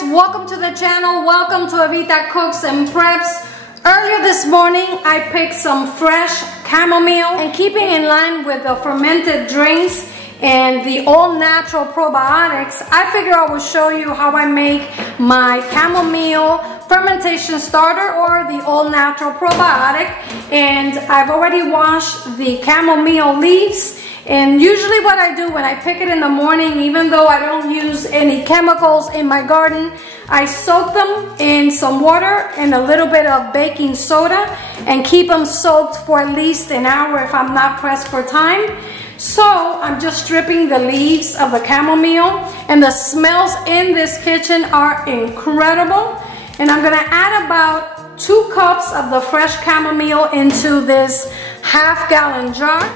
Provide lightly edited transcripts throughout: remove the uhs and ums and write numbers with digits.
guys, welcome to the channel. Welcome to Evita Cooks and Preps. Earlier this morning I picked some fresh chamomile, and keeping in line with the fermented drinks and the all-natural probiotics, I figure I will show you how I make my chamomile fermentation starter or the all-natural probiotic. And I've already washed the chamomile leaves. And usually what I do when I pick it in the morning, even though I don't use any chemicals in my garden, I soak them in some water and a little bit of baking soda and keep them soaked for at least an hour if I'm not pressed for time. So I'm just stripping the leaves of the chamomile, and the smells in this kitchen are incredible. And I'm gonna add about 2 cups of the fresh chamomile into this half-gallon jar.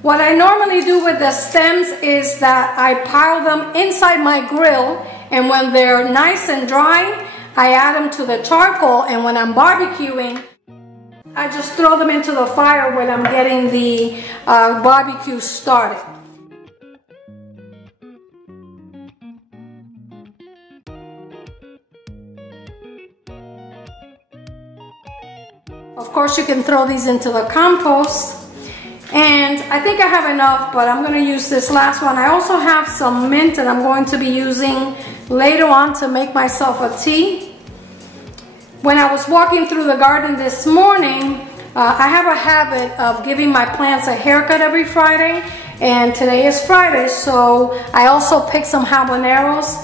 What I normally do with the stems is that I pile them inside my grill, and when they're nice and dry, I add them to the charcoal, and when I'm barbecuing, I just throw them into the fire when I'm getting the barbecue started. Of course, you can throw these into the compost. And I think I have enough, but I'm going to use this last one. I also have some mint that I'm going to be using later on to make myself a tea. When I was walking through the garden this morning, I have a habit of giving my plants a haircut every Friday, and today is Friday, so I also picked some habaneros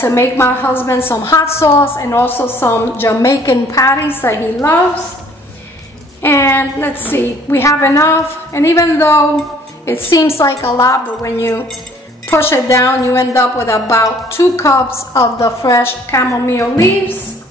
to make my husband some hot sauce and also some Jamaican patties that he loves. And let's see, we have enough. And even though it seems like a lot, but when you push it down, you end up with about 2 cups of the fresh chamomile leaves.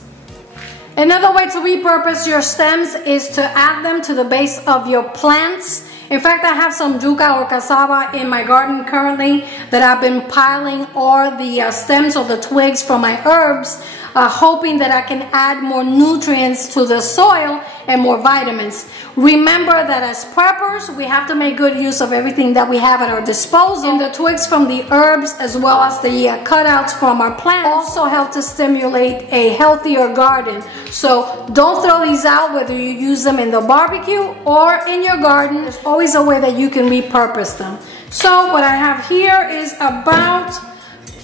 Another way to repurpose your stems is to add them to the base of your plants. In fact, I have some yuca or cassava in my garden currently that I've been piling all the stems or the twigs from my herbs, hoping that I can add more nutrients to the soil and more vitamins. Remember that as preppers, we have to make good use of everything that we have at our disposal. And the twigs from the herbs, as well as the cutouts from our plants, also help to stimulate a healthier garden. So don't throw these out, whether you use them in the barbecue or in your garden. There's always a way that you can repurpose them. So what I have here is about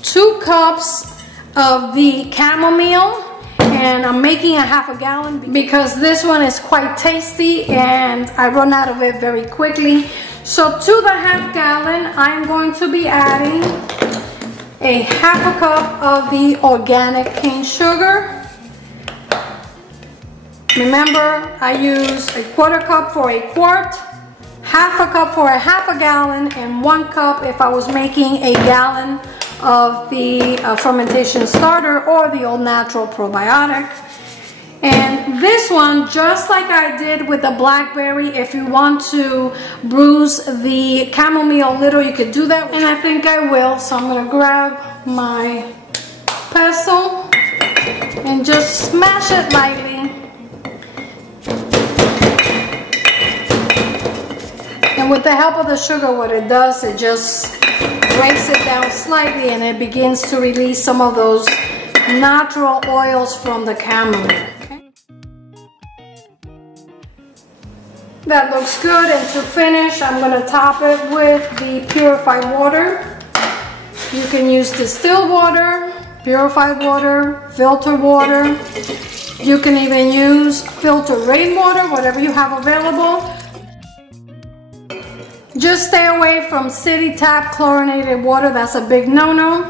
2 cups of the chamomile, and I'm making a ½ gallon because this one is quite tasty and I run out of it very quickly. So to the ½ gallon, I'm going to be adding a ½ cup of the organic cane sugar. Remember, I use a ¼ cup for a quart, ½ cup for a ½ gallon, and 1 cup if I was making a gallon of the fermentation starter or the all-natural probiotic. And this one, just like I did with the blackberry, if you want to bruise the chamomile a little, you could do that, and I think I will. So I'm going to grab my pestle and just smash it lightly. And with the help of the sugar, what it does, it just breaks it down slightly, and it begins to release some of those natural oils from the chamomile. Okay. That looks good, and to finish, I'm going to top it with the purified water. You can use distilled water, purified water, filtered water. You can even use filtered rainwater, whatever you have available. Just stay away from city tap chlorinated water. That's a big no-no.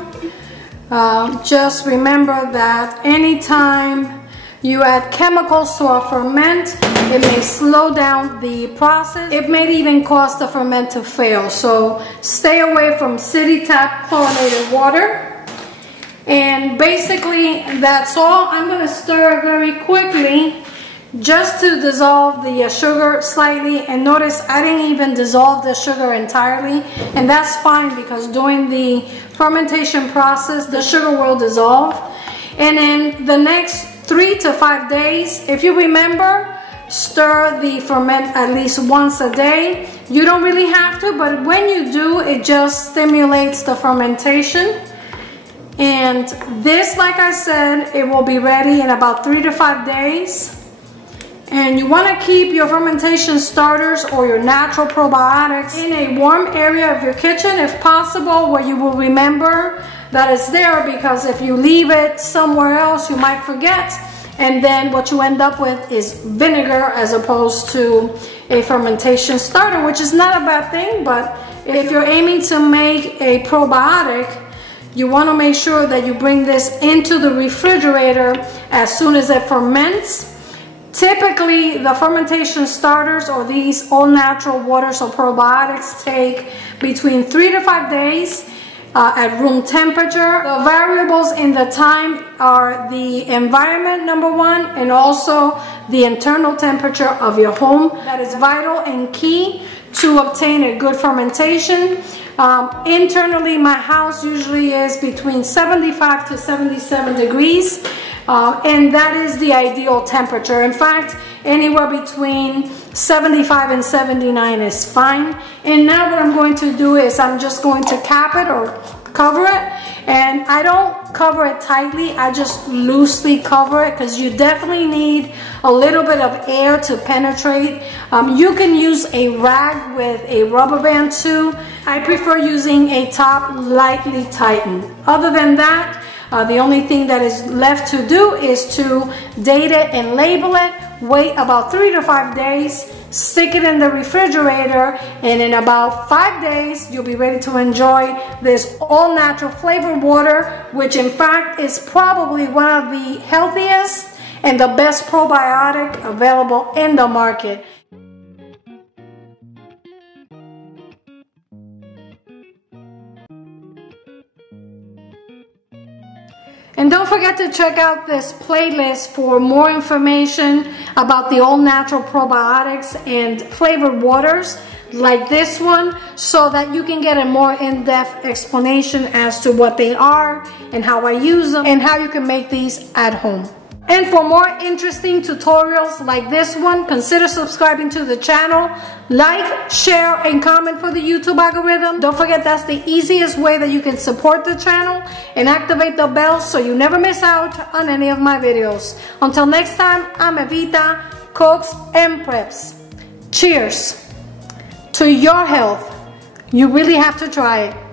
Just remember that anytime you add chemicals to a ferment, it may slow down the process. It may even cause the ferment to fail. So stay away from city tap chlorinated water. And basically that's all. I'm going to stir very quickly just to dissolve the sugar slightly. And notice I didn't even dissolve the sugar entirely, and that's fine because during the fermentation process the sugar will dissolve. And in the next 3 to 5 days, if you remember, stir the ferment at least once a day. You don't really have to, but when you do, it just stimulates the fermentation. And this, like I said, it will be ready in about 3 to 5 days. And you want to keep your fermentation starters or your natural probiotics in a warm area of your kitchen if possible, where you will remember that it's there, because if you leave it somewhere else you might forget, and then what you end up with is vinegar as opposed to a fermentation starter, which is not a bad thing. But if you're aiming to make a probiotic, you want to make sure that you bring this into the refrigerator as soon as it ferments. Typically, the fermentation starters or these all-natural waters or probiotics take between 3 to 5 days at room temperature. The variables in the time are the environment, number one, and also the internal temperature of your home. That is vital and key to obtain a good fermentation. Internally, my house usually is between 75 to 77 degrees. And that is the ideal temperature. In fact, anywhere between 75 and 79 is fine. And now what I'm going to do is I'm just going to cap it or cover it. And I don't cover it tightly, I just loosely cover it, because you definitely need a little bit of air to penetrate. You can use a rag with a rubber band too. I prefer using a top lightly tightened. Other than that, the only thing that is left to do is to date it and label it, wait about 3 to 5 days, stick it in the refrigerator, and in about 5 days you'll be ready to enjoy this all-natural flavored water, which in fact is probably one of the healthiest and the best probiotic available in the market. And don't forget to check out this playlist for more information about the all-natural probiotics and flavored waters like this one, so that you can get a more in-depth explanation as to what they are and how I use them and how you can make these at home. And for more interesting tutorials like this one, consider subscribing to the channel. Like, share, and comment for the YouTube algorithm. Don't forget, that's the easiest way that you can support the channel, and activate the bell so you never miss out on any of my videos. Until next time, I'm Evita, cooks and preps. Cheers to your health. You really have to try it.